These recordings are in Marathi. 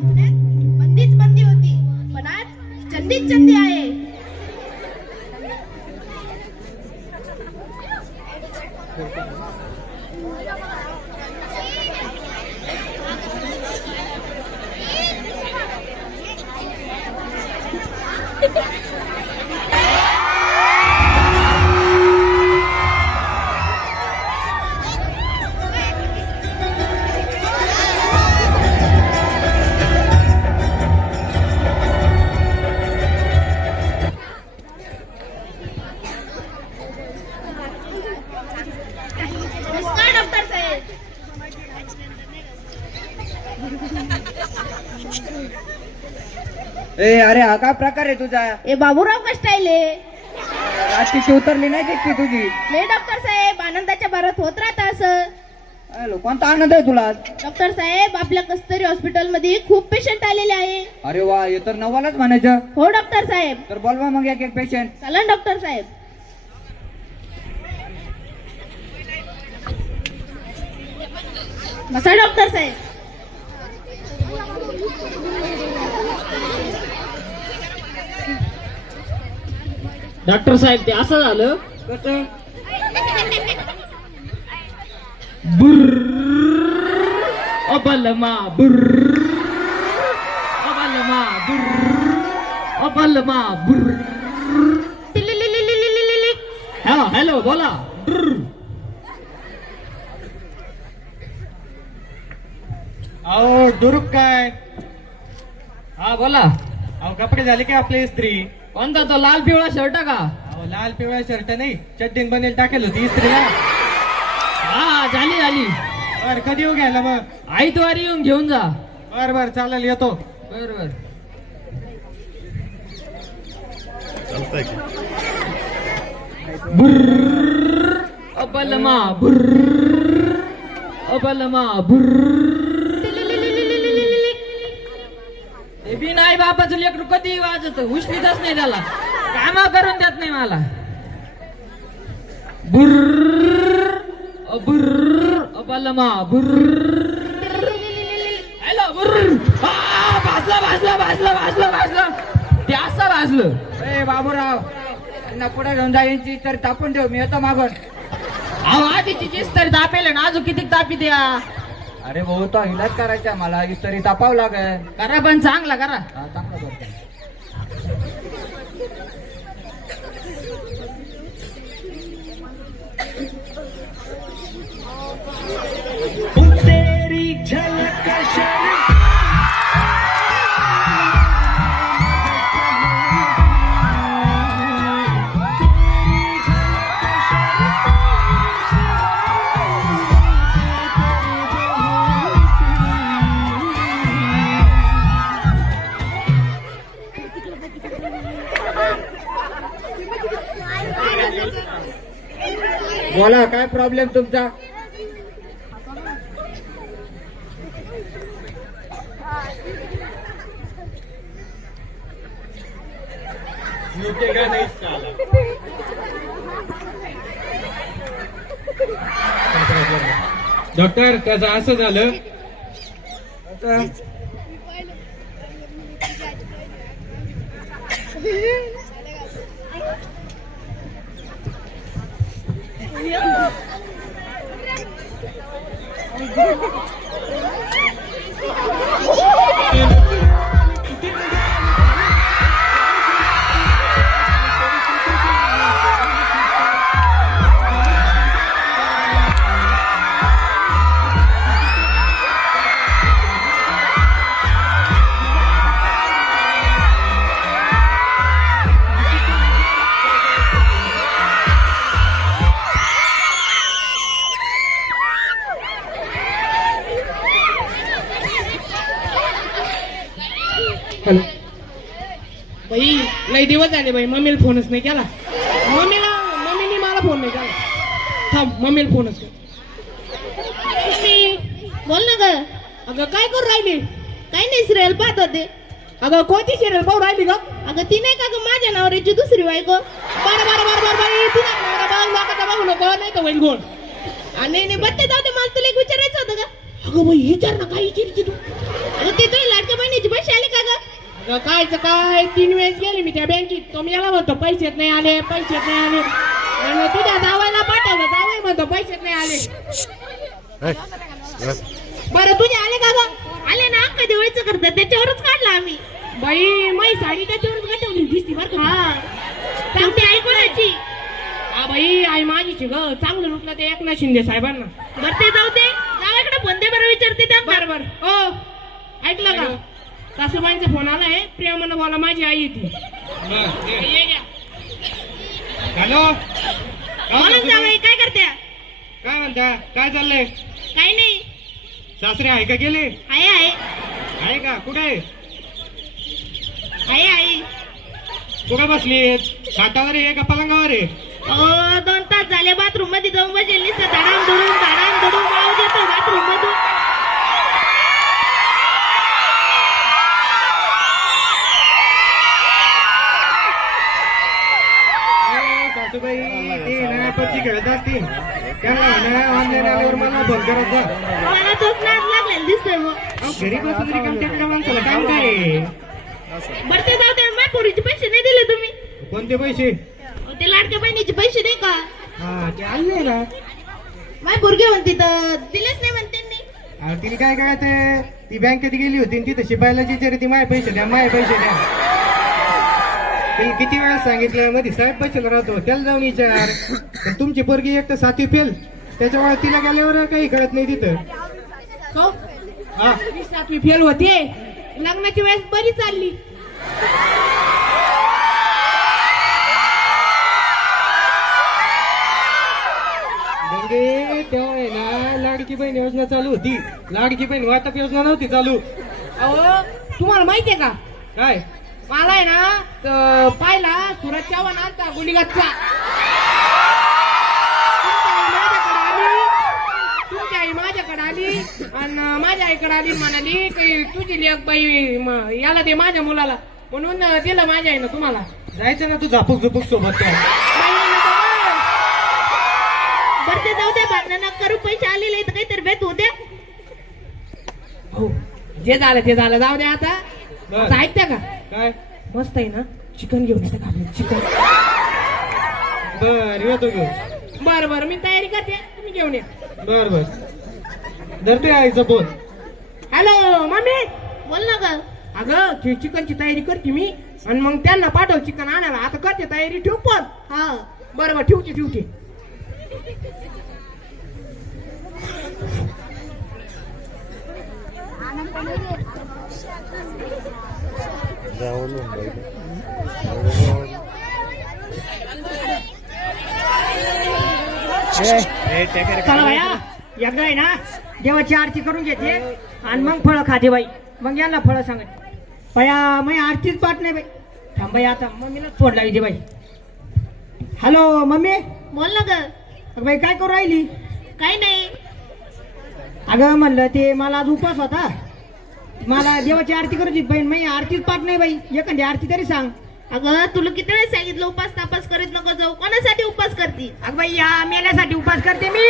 मंदीच मंदी होती, पण आज चंदीच चंदी आहे. नमस्कार डॉक्टर साहेब. ए अरे हा काय प्रकार आहे तुझा? ए बाबूराव का स्टाईल आहे? रात्रीची उतरली नाही दिसती तुझी. नाही डॉक्टर साहेब, आनंदाच्या भरात होत राहत असं. हॅलो, कोणता आनंद आहे तुला? डॉक्टर साहेब, आपल्या कस्तुरी हॉस्पिटल मध्ये खूप पेशंट आलेले आहे. अरे वा, हे तर नवालाच म्हणायचं. हो डॉक्टर साहेब. तर बोलवा मग एक एक पेशंट. चला ना डॉक्टर साहेब. बसा डॉक्टर साहेब. डॉक्टर साहेब, ते असं झालं. कसं? अबलमा बुर्र अबलमा बुर्र अबलमा बुर्र. हा हॅलो, बोला. अहो दुरुक काय? हा बोला. अहो कपडे झाले की आपले इस्त्री? कोणता तो लाल पिवळा शर्ट का? अहो लाल पिवळा शर्ट नाही, चड्डीन बनेल टाकेल होती इस्त्रीला. हा झाली झाली. बर कधी येऊ घ्यायला मग? आईतवारी येऊन घेऊन जा. बर बर चालेल, येतो. बर बर. बुर्र अबलमा बुर्र अबलमा बुर्र. ते बी नाही बापाचं लेकरू कधी वाजत, उष्णीतच नाही त्याला, कामा करून देत नाही मला. बुर्र बुर्र अबलमा बुर्र. हॅलो बुर्र. भाजलं भाजलं भाजलं भाजलं भाजलं. ते असं भाजलं. ए बाबूराव, त्यांना पुढे घेऊन जा. यांची तर तापून ठेव, मी येतो मागून. अहो आधीची चीज तरी तापेल ना, अजून किती तापी द्या. अरे भाऊ, तो इलाज करायचा मला, इस्त्री तापावं लागेल. करा पण चांगला करा. हा, चांगलं करतो. बोला, काय प्रॉब्लेम तुमचा? डॉक्टर, त्याचं असं झालं. कसं? हॅलो बाई, लई दिवस झाले बाई, मम्मीला फोनच नाही केला. मम्मीने मला फोन नाही केला. थांब, मम्मीला फोनच कर. बोल ना ग. अगं काय करू राहिली? काही नाही, सिरियल पाहत होते. अगं कोणती सिरियल पाहू राहिली का? अगं ती नाही का ग, माझ्या नवऱ्याची दुसरी बायको. बरं बरं बरं बरं बाई, तुझा नवरा बघ, लोकांचा बघू नको, नाही तर होईल गोड. आणि बत्ते जाऊ दे, मला तुला एक विचारायचं होतं का? अगं बाई, विचार ना, काय विचारायची तू? अगं ते तुझी लाडक्या बहिणी अगं कायचं काय 3 वेळेस गेली मी त्या बँकेत. तो मी याला म्हणतो पैसेच नाही आले, पैसेच नाही आले. आणि तुझ्या जावायला पाठवलं, जावाई म्हणतो पैसेच नाही आले. बरं तुझे आले का ग? आले ना, अख्खा दिवाळीचं करतात त्याच्यावरच काढला आम्ही. बाई माझी साडी त्याच्यावरच गटवली दिसती बरं का. हा सांगते आई कोणाची? हा बाई आई माझीची ग. चांगलं लुटलं ते एकनाथ शिंदे साहेबांना. बरं ते जाऊ दे, जावाकडे फोन दे बरं, विचारते त्या. बर बर. हो ऐकलं का? सासूबाईंचा फोन आलाय, प्रेमानं बोला माझी आई येते. ये घ्या. हॅलो म्हणून जावई काय करत्या? काय म्हणता? काय चाललंय? काही नाही. सासरे आहे का गेले? आहे आहे आहे का? कुठे आहे? आहे आहे. कुठे बसली? खाटावर आहे का पलंगावर आहे? 2 तास झाले बाथरूम मध्ये जाऊन बसेल. नुसतं धडाम धडून आवाज येतो बाथरूम मधून. सासूबाई ते ना पबजी खेळत असतील, त्यांना म्हणा ऑनलाईन आल्यावर मला फोन करत जा. मला तोच नाद लागलेला दिसतोय मग. अहो, घरी बसून रिकाम त्या माणसाला काम काय? बरं ते जाऊ दे, माझ्या पोरीचे पैसे नाही दिले तुम्ही. कोणते पैसे? ते लाडक्या बहिणीचे पैसे नाही का? हा ते आले ना. माझी पोरगी म्हणते तर दिलेच नाही म्हणते नाही. अहो, तिने काय करायचं? ती बँकेत गेली होती तिथं शिपायला विचारते ती माझे पैसे द्या, माझे पैसे द्या. तिने किती वेळा सांगितलं, मध्ये साहेब पैशाला राहतो त्याला जाऊन विचार. पण तुमची पोरगी एक तर 7वी फेल, त्याच्यामुळे तिला गेल्यावर काही कळत नाही तिथं. हो हा 7वी फेल होते, लग्नाची वेळेस बरी चालली. म्हणजे तेव्हा आहे ना लाडकी बहीण योजना चालू होती. लाडकी बहीण वाटप योजना नव्हती चालू. अहो तुम्हाला माहितीये का, काय? मला आहे ना पाहिला सुरज चव्हाण आता गुलीगतचा. तुमची आई माझ्याकडे आली आणि माझ्या आईकडे आली, म्हणाली की तुझी लेक बाई याला दे माझ्या मुलाला, म्हणून दिलं माझ्या आईनं तुम्हाला. जायचं ना तू झापूक झुपूक सोबत काय? बरं ते जाऊ दे, भांडण करू. पैसे आलेले तर काहीतरी भेट होऊ द्या. हो जे झालं ते झालं, जाऊ द्या आता. बरं. आता ऐकत्या का? काय? मस्त आहे ना, चिकन घेऊन येतं का आपलं? चिकन. बर येतो घेऊन. बरं बरं मी तयारी करते, तुम्ही घेऊन या. बर बर धरतोय आईचा फोन. Hello mummy. बोल ना ग. अगं ती चिकनची तयारी करते मी, आणि मग त्यांना पाठव चिकन आणायला. आता करते तयारी, ठेव पण. हा बरं बरं ठेवते. चला बाया, एकदा आहे ना देवाची आरती करून घेते आणि मग फळं खाते बाई. मग यांना फळं सांगते. बाया मी आरतीच पाठ नाही बाई. थांब बाई, आता मम्मीला सोडला इथे बाई. Hello mummy. बोल ना ग. अगं बाई काय करू राहिली? काही नाही. अगं म्हणलं ते मला आज उपास होता, मला देवाची आरती करायची बहीण. मी आरतीच पाठ नाही बाई. एखादी आरती तरी सांग. अगं तुला किती वेळेस सांगितलं उपास तापास करीत नको जाऊ. कोणासाठी उपास करती? अगं बाई या मेल्यासाठी उपास करते मी.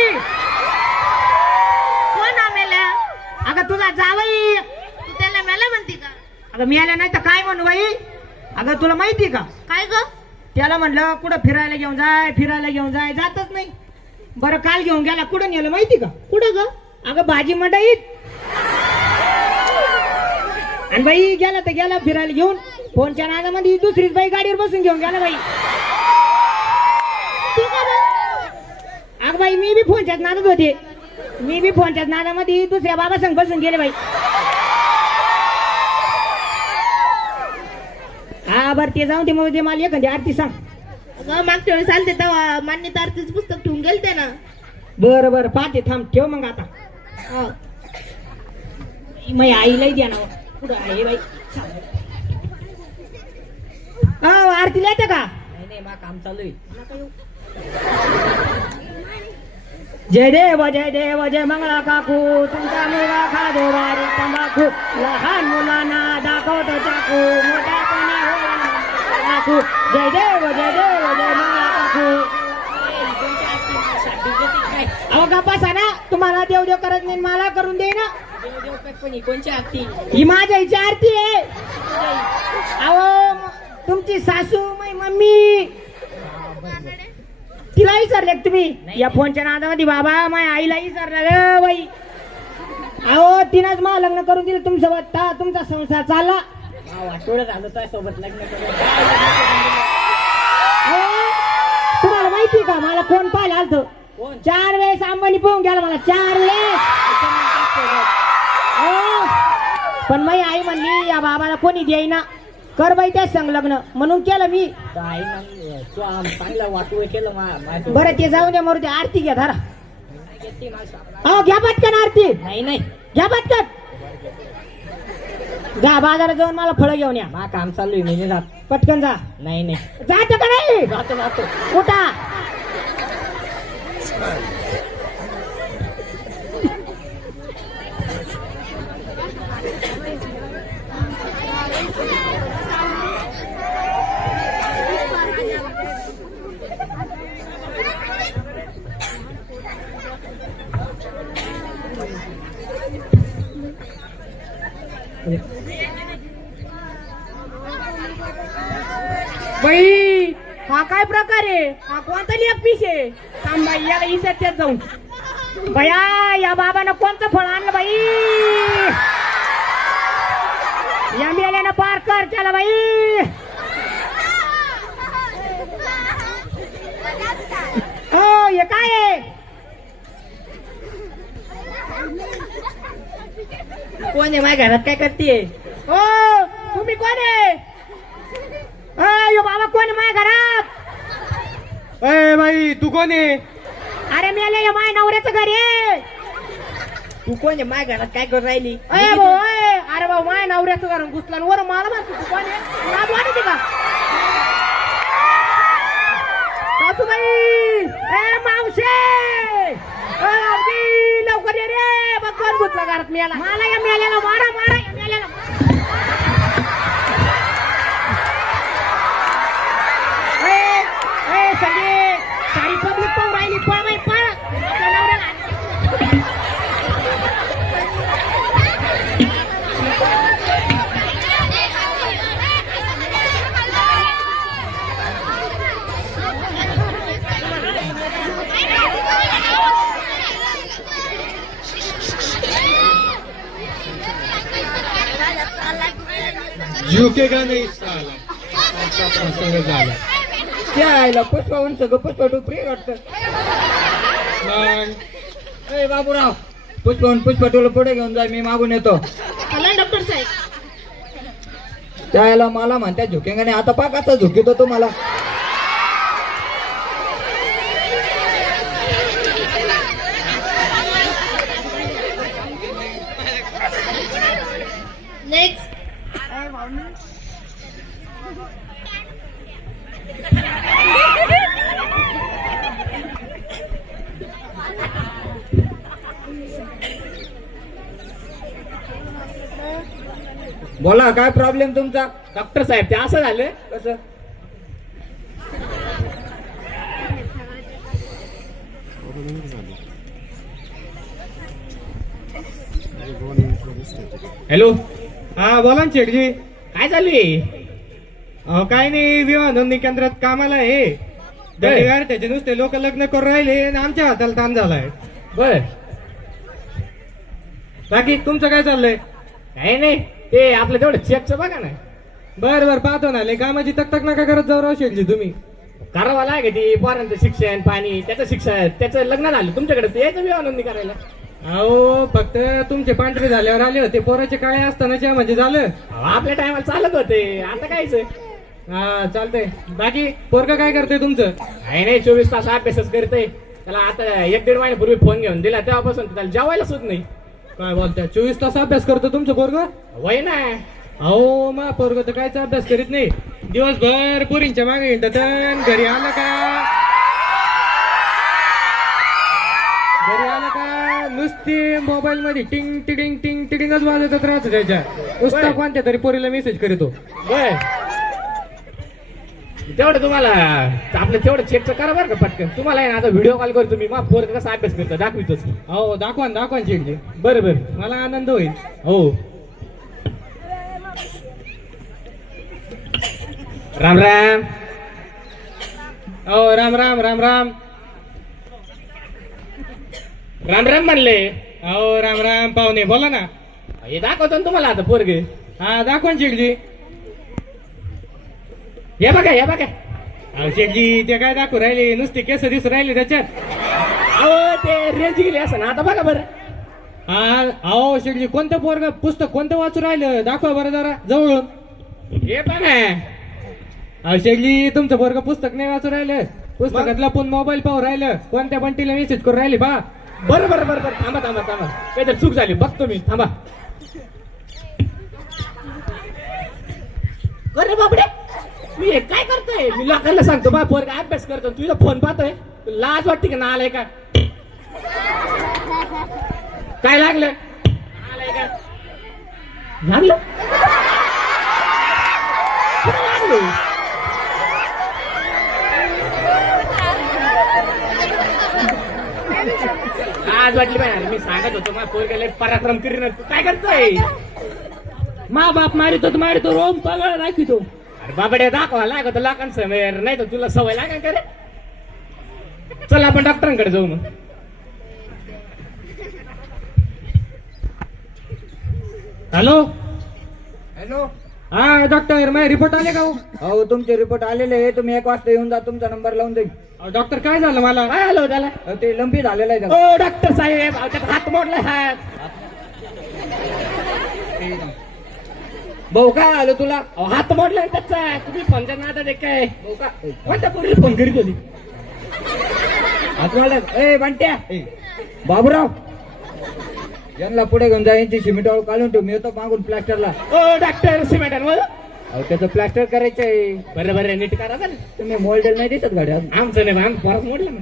कोण आमेला? अगं तुझा जावई. तू त्याला मला म्हणती का? अगं मेल्या नाही तर काय म्हणू बाई. अगं तुला माहिती का, काय ग? त्याला म्हणलं कुठं फिरायला घेऊन जाय, जातच नाही. बरं काल घेऊन गेला, कुठं नेलं माहिती का? कुठं ग? अगं भाजी मंडईत. आणि बाई गेला तर गेला फिरायला घेऊन, फोनच्या नादामध्ये दुसरीच बाई गाडीवर बसून घेऊन गेला बाई. तू का ग? अगं बाई मी बी फोनच्याच नादात होते. मी बी फोनच्याच नादामध्ये दुसऱ्या बाबा संग बसून गेले बाई. हा बरं ते जाऊन ते मग ते मला एखादी आरती सांग. अगं मागच्या वेळेस आलते तेव्हा मान्यता आरतीचं पुस्तक ठेवून गेलते ना. बरं बरं पाहते, थांब ठेव मग आता. हा. मग आईलाही द्या ना. कुठं आहे बाई? आरतीला येतं का? नाही मा काम चालू आहे. जय देव जय मंगळा काकू, तुमचा मुलगा खादो बारी तंबाखू, लहान मुलांना दाखवतो चाकू, मोठ्यापणी होईल काकू. जय देव जय मंगळा काकू. अहो गप्पा ना, तुम्हाला देव करत नाही, मला करून दे ना. कोणची आरती? ही माझ्या आईची आरती आहे. माझी सासू माझी मम्मी तिला विचारले का तुम्ही या फोनच्या नादामध्ये बाबा माझ्या आईला विचारलं ग बाई अहो तिनंच मला लग्न करून दिलं तुमच्यासोबत तुमचा संसार चालला वाटोळं झालं तुझ्या सोबत लग्न करून तुम्हाला माहिती का मला कोण पाहिलं आलत 4 वेळेस अंबानी पोहून गेला मला 4 वेळेस पण माझी आई म्हणली या बाबाला कोणी देईना कर बाई त्याच संग लग्न म्हणून केलं मी चांगला वाटू केलं बरं ते जाऊ दे मरू दे आरती घ्या धरा हो घ्या पटकन आरती नाही घ्या पटकन जा बाजारात जाऊन मला फळं घेऊन या मा काम चालू आहे मी जात पटकन जा नाही जात का नाही जातो कुठा बाई हा काय प्रकार आहे हा कोणता लेख पीस आहे थांब बाई याला इसाच्यात जाऊन बया या बाबानं कोणतं फळ आणलं बाई या मेल्यानं पार कर केला बाई हो हे काय आहे कोण आहे माझ्या घरात काय करते हो तुम्ही कोण आहे यो बाबा कोण आहे माझ्या घरात अय बाई तू कोण आहे अरे मेले या माझ्या नवऱ्याचं घर आहे तू कोण आहे माझ्या घरात काय करून राहिली अरे भाऊ अरे भाऊ माझ्या नवऱ्याचं घर घुसला आणि वर मला म्हणतो तू कोण आहे नाद वाढते का सासूबाई ए मावशे लवकर ये रे बघ कोण घुसला घरात मेला मला या मेल्याला मारा या मेल्याला संगे सारी पब्लिक पाहून राहिली पळ बाई पळ आपल्या नवऱ्याला झुकेगा नाही साला असा प्रसंग झाला त्याला पुष्पाहून सगळं पुष्पा टोपरी वाटतं मग ए बाबूराव पुष्पाहून पुष्पा टोला पुढे घेऊन जा मी मागून येतो चला डॉक्टर साहेब त्याला मला म्हणत्या झुकेंगा नाही आता पाक आता झुकितो तुम्हाला नेक्स्ट बोला काय प्रॉब्लेम तुमचा डॉक्टर साहेब ते असं झालं कसं हॅलो हा बोला ना शेठजी काय चालू आहे अहो काय नाही विवाह नोंदणी केंद्रात कामाला आहे दंडीगार त्याचे नुसते लोक लग्न करून राहिले आणि आमच्या हाताला ताण झालाय बर बाकी तुमचं काय चाललंय काही नाही ते आपलं तेवढं चेकचं बघा ना बर पाहतो ना लय कामाची तक नका करत जाऊ राव शेठजी तुम्ही करावं लागे ती पोरांचं शिक्षण पाणी त्याचं शिक्षण त्याचं लग्न झालं तुमच्याकडे यायचं विवाह नोंदणी करायला अहो फक्त तुमचे पांढरे झाल्यावर आले होते पोराचे काळे असतानाच्या म्हणजे झालं अहो, आपल्या टायमाला चालत होते आता कायच हा चालतंय बाकी पोरगा काय करते तुमचं काही नाही 24 तास अभ्यासच करते त्याला आता 1-1.5 महिन्यापूर्वी फोन घेऊन दिला तेव्हापासून त्याला जेवायला सुद्धा नाही काय बोलताय 24 तास अभ्यास करतो तुमचं पोरगा वय ना अहो मा पोरग तर कायचा अभ्यास करीत नाही दिवसभर पोरींच्या मागे हिंडत घरी आलं का नुसती मोबाईल मध्ये टिंग टिडिंग टिंग टिडिंगच वाजतच राहतो त्याच्या नुसता कोणत्या तरी पोरीला मेसेज करतो बर तेवढं तुम्हाला आपलं तेवढं चेकचं करा बरं का पटकन तुम्हाला आहे ना आता व्हिडिओ कॉल करतो मी मग पोरग कसा अभ्यास करतो दाखवितोच हो दाखवा शेठजी बरं बरं मला आनंद होईल हो राम राम. ओ राम राम राम राम राम राम म्हणले. हो राम राम पाहुणे बोला ना. हे दाखवतो ना तुम्हाला आता पोरगे. हा दाखवा शेठजी. हे बघा हे बघा. अहो शेठजी ते काय दाखवू राहिले नुसते केस दिसू राहिले त्याच्यात. अहो ते रेंज गेली असं ना आता बघा बरं. हा अहो शेठजी कोणतं पोरग पुस्तक कोणतं वाचू राहिलं दाखवा बरं जरा जवळून. हे पण अहो शेठजी तुमचं पोरग पुस्तक नाही वाचू राहिलं पुस्तकातला पण मोबाईल पाहू राहिलं कोणत्या बंटीला मेसेज करू राहिली बा. बरं बरं बरं बरं थांबा थांबा थांबा काहीतरी चूक झाली बघतो मी थांबा. अरे बापडे मी हे काय करतोय मी लोकांना सांगतो बा पोरगा अभ्यास करतो तुझा फोन पाहतोय लाज वाटते का ना आलाय का काय लागलं आलाय का लागलं कुठं लागलं? लाज वाटली पाहिजे मी सांगत होतो माझ्या पोरग्याला पराक्रम करीन तू काय करतोय. मा बाप मारितो रोम पगळ दाखवितो. अरे बाबड्या दाखवा लागत लोकांसमोर नाही तर तुला सवय लागेल का रे. चल आपण डॉक्टरांकडे जाऊ मग. Hello hello. हा डॉक्टर माझे रिपोर्ट आले का हो? हो तुमचे रिपोर्ट आलेले आहे तुम्ही 1 वाजता येऊन जा तुमचा नंबर लावून देईन. अहो, डॉक्टर काय झालं मला काय आलं त्याला. अहो, ते लंबी झालेला आहे त्याला. ओ डॉक्टर साहेब अहो, त्याचा हात मोडलाय हात. भाऊ काय आलं तुला. अहो, हात मोडलाय त्याचा तुम्ही फोनच्या नादात आहे काय भाऊ का कोणत्या पोरीला फोन करीत होती. हात मारला. ए बंट्या बाबूराव यांना पुढे घेऊन जा यांची सिमेंटवाळू काढून ठेव मी येतो मागून प्लास्टरला. ओ डॉक्टर सिमेंट अहो त्याचं प्लास्टर करायचं आहे. बरं बरं नीट करा बरं. तुम्ही मोल्डेल नाही दिसत गाड्या. आमचं नाही आमचं परत मोडलं ना.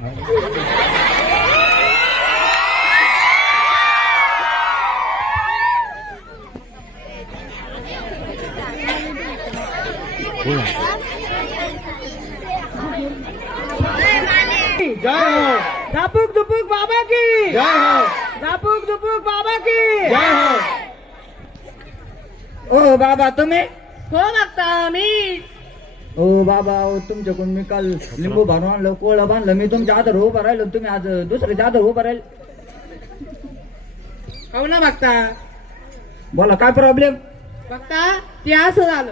जय हो झापूक झुपूक बाबा की जय हो झापूक झुपूक बाबा की जय हो. ओ बाबा तुम्ही. हो बघता मी ओ बाबा तुमच्याकडून मी काल लिंबू भरून आणलं कोळं बांधलं मी तुमच्या आधार उभं राहिलो तुम्ही आज दुसऱ्याच्या आधार उभं राहील. हो ना बघता बोला काय प्रॉब्लेम. बघता ते असं झालं.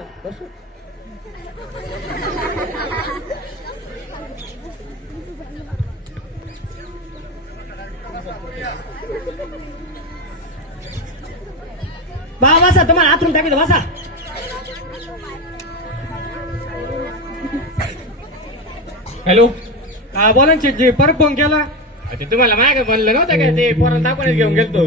बाबा बसा तुम्हाला आतून टाकीतो बसा. हॅलो हा बोला ना शेठजी परत फोन केला. ते तुम्हाला मागे म्हणलं नव्हतं का ते पोराला दाखवण्यात घेऊन गेलतो.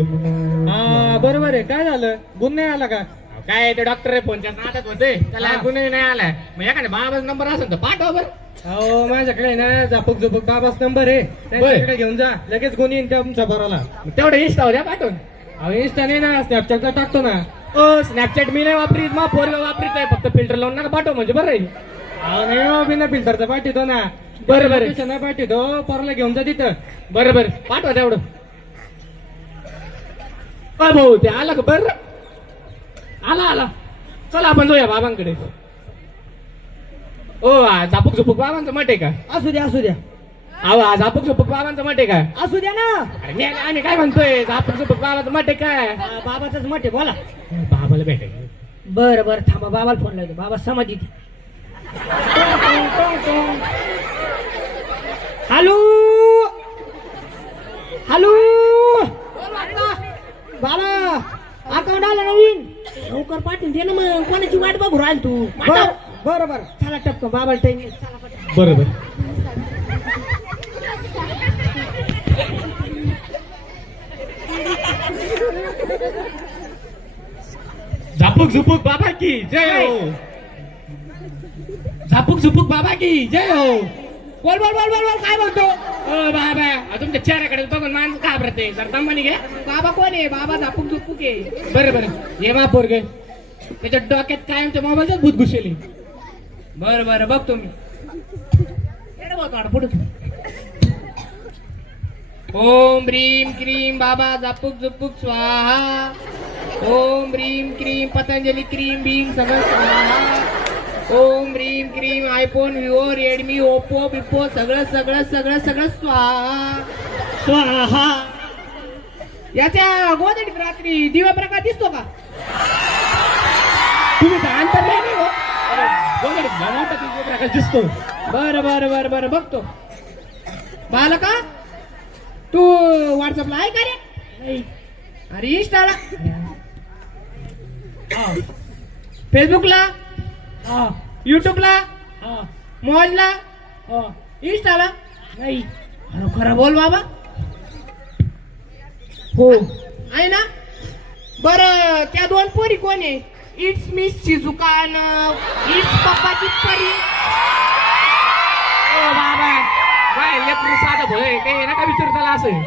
हा बरोबर आहे काय झालं गुण नाही आला का. काय ते डॉक्टर फोनच्या नादात होते त्याला गुन्हे नाही आलाय मग एखाद्या बाबाचा नंबर असेल तर पाठवा बरं. हो माझ्याकडे ना झापूक झुपूक बाबाच नंबर आहे त्यांच्याकडे घेऊन जा लगेच गुण येईन तुमच्या बरोला. तेवढं इंस्टा द्या पाठवून. अहो इंस्टा नाही ना स्नॅपचॅटला टाकतो ना. ओ स्नॅपचॅट मी नाही वापरीत मग पोरगा वापरीत आहे फक्त फिल्टर लावून नका पाठव म्हणजे बरं आहे. अहो नाही हो बिना फिल्टरचा पाठवतो ना. बरं बरं नाही पाठवतो पोराला घेऊन जा तिथं. बरं बरं पाठवा तेवढं. काय भाऊ ते आला का बरं आला आला चला आपण जाऊया बाबांकडे. ओ झापूक झुपूक बाबांचं मठ आहे का. असू द्या असू द्या अहो झापूक झुपूक बाबांचं मठ आहे का. असू द्या ना. अरे आम्ही काय म्हणतोय झापूक झुपूक बाबांचं मठ आहे काय. बाबाचाच मठ आहे बोला. बाबाला भेटायचं. बरं बरं थांबा बाबाला फोन लावतो बाबा समाधी. हॅलो हॅलो बाबा अकाउंट आलं नवीन लवकर पाठवून दे ना मग कोणाची वाट बघू राहिल तू. बरं बरं बरं चला टपकन बाबाला टाइम चला पटकन. बरोबर झापूक झुपूक बाबा की जय हो. झापूक झुपूक बाबा की जय हो. बोल बोल बोल बोल बोल काय बोलतो. ओ बाबा तुमच्या चेहऱ्याकडे बघून माणसं घाबरते जर दमानी घ्या. बाबा कोण आहे. बाबा झापूक झुपूक आहे. बरं बरं ये मा पोरग त्याच्या डोक्यात कायमच्या मोबाईलच भूत घुसली. बरं बरं बघतो मी. पुढे ओम ह्रीम क्रीम बाबा झापूक झुपूक स्वाहा. ओम ह्रीम क्रीम पतंजली क्रीम भीम सगळं स्वाहा. ओम रीम क्रीम आयफोन विवो रेडमी ओप्पो बिप्पो सगळं सगळं सगळं सगळं स्वाहा स्वाहा. याच्या गोदडीत रात्री दिवा प्रकाश दिसतो का? तुम्ही तर अंतर्यामी हो. गोदडीत मोठा दिवा प्रकाश दिसतो. बरं बरं बरं बरं बघतो. बालका तू व्हॉट्सअपला आहे का रे? नाही. अरे इंस्टाला फेसबुकला युट्यूबला मॉजला इंस्टाला नाही. खरं बोल बाबा. हो आहे ना. बर त्या दोन पोरी कोण आहे? इट्स मिस शिजुकान इट्स पप्पाची परी. बाबा काय लेकरू साधं भोळे काही नका विचारू त्याला असं.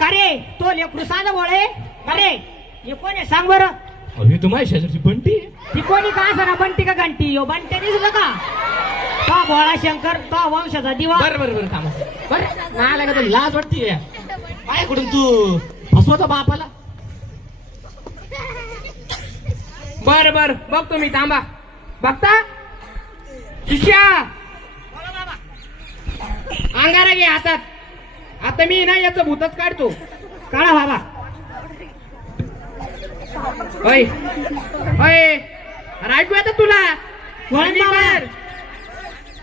का रे तो लेकरू साधं बोळे? अरे हे कोण आहे सांग बरं? अरे तुम्हाला शेजारची बंटी आहे. ती कोणी का असं बंटी का घंटी? यो बंट्या दिसलं का? तो भोळा शंकर तो वंशाचा दिवा. बरं बरं बरं थांबा. बरं नाही का तुला लाज वाटते माझ्याकडून तू फसवतो बापाला. बर बर बघतो मी. थांबा बघता शिष्या अंगारा घे हातात. आता मी ना याचं भूतच काढतो. काढा बाबा. होय होय अरे ऐकू येतं तुला? वळण बाहेर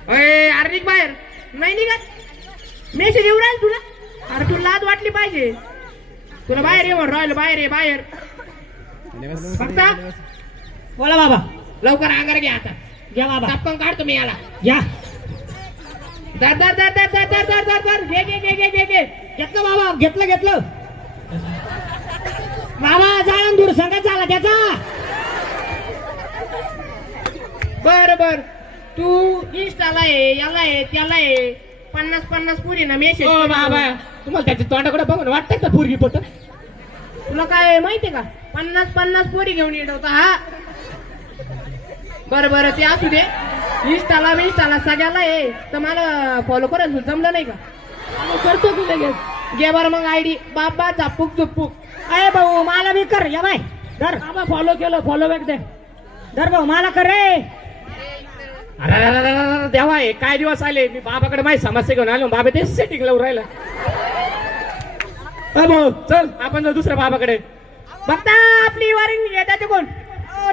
होय. अरे निघ बाहेर. नाही निघत. मेसेज येऊ राहील तुला. अरे तुला लाज वाटली पाहिजे. तुला बाहेर ये म्हणून राहिलं. बाहेर ये बाहेर. बघता बोला बाबा. लवकर अंगारा घे हातात. घ्या बाबा. टपकन काढतो मी याला. घ्या. दर दर दर दर दर दर दर दर दर घे घे घे घे घे घे. घेतलं बाबा. घेतलं बाबा. जाळण दूर संगत झाला त्याचा. बर बर तू इंस्टाला आहे याला आहे त्याला आहे 50-50 पुरी ना मेसेज. ओ बाबा तुम्हाला त्याच्या तोंडाकडे बघून वाटतंय का पोरगी पटत? तुला काय माहितीये का? 50-50 पोरी घेऊन येत होता हा. बरं बरं ते असू दे. इंस्टाला सगळ्याला आहे तर मला फॉलो करायला जमलं नाही का? करतो तू लगेच. घे बरं मग आयडी बाबा झापूक झुपूक. अरे भाऊ मला बी कर. या बाय धर. बाबा फॉलो केलं फॉलो बॅक दे. धर भाऊ मला कर रे. अरे देवा हे काय दिवस आले. मी बाबाकडे माझी समस्या घेऊन आलो. बाबा ते सेटिंग लावून राहिला. भाऊ चल आपण जाऊ दुसऱ्या बाबाकडे. बघता आपली वारिंग येतात कोण?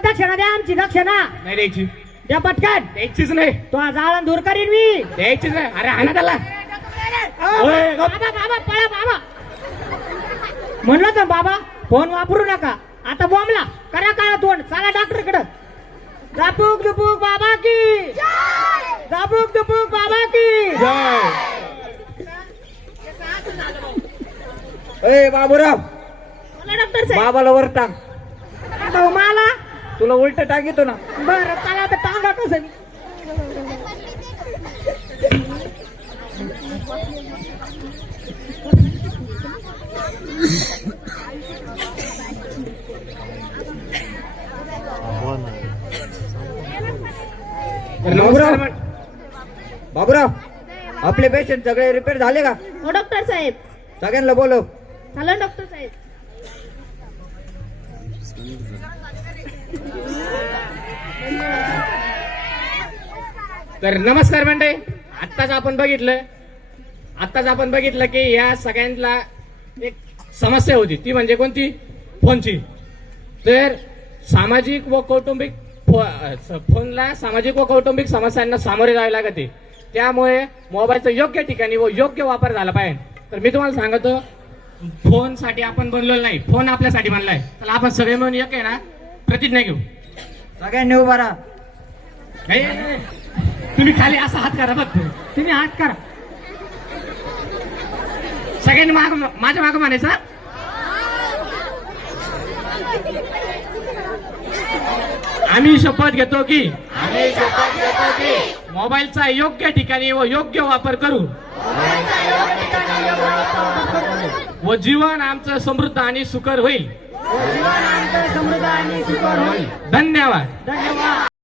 दक्षिणा द्या आमची दक्षिणा. नाही द्यायची. द्या पटकन. द्यायचीच नाही. तो जाळण दूर करीन मी. द्यायचीच नाही. अरे आणा त्याला. बाबा बाबा पळा बाबा. म्हणलं तर बाबा फोन वापरू नका. आता बॉम्बला करा काळा तोंड. चला डॉक्टरकडे. झापूक झुपूक बाबा की. झापूक झुपूक बाबा की. ए बाबूराव डॉक्टर साहेब. बाबाला वर टाक. भाऊ मला. तुला उलट टाकीतो ना. बरं चला तर टांगा कसं. बाबूराव बाबूराव आपले पेशंट सगळे रिपेअर झाले का? हो डॉक्टर साहेब. सगळ्यांना बोलव. झालं डॉक्टर साहेब. तर नमस्कार मंडळी. आत्ताच आपण बघितलं की या सगळ्यांना एक समस्या होती. ती म्हणजे कोणती? फोनची. तर सामाजिक व कौटुंबिक फोनला सामाजिक व कौटुंबिक समस्यांना सामोरे जावे लागते. त्यामुळे मोबाईलचा योग्य ठिकाणी व योग्य वापर झाला पाहिजे. तर मी तुम्हाला सांगतो फोन साठी आपण बनलेलो नाही. फोन आपल्यासाठी बनलाय. तर आपण सगळे मिळून एक आहे ना प्रतिज्ञा घेऊ. सगळ्यांनी उभा राहा. नाही, तुम्ही खाली असा हात करा बघ. तुम्ही हात करा. सगळ्यांनी माझ्या मागं म्हणायचं. आम्ही शपथ घेतो की मोबाईलचा योग्य ठिकाणी व योग्य वापर करू व जीवन आमचं समृद्ध आणि सुकर होईल. समृद्ध आणि सुकर होईल. धन्यवाद. धन्यवाद.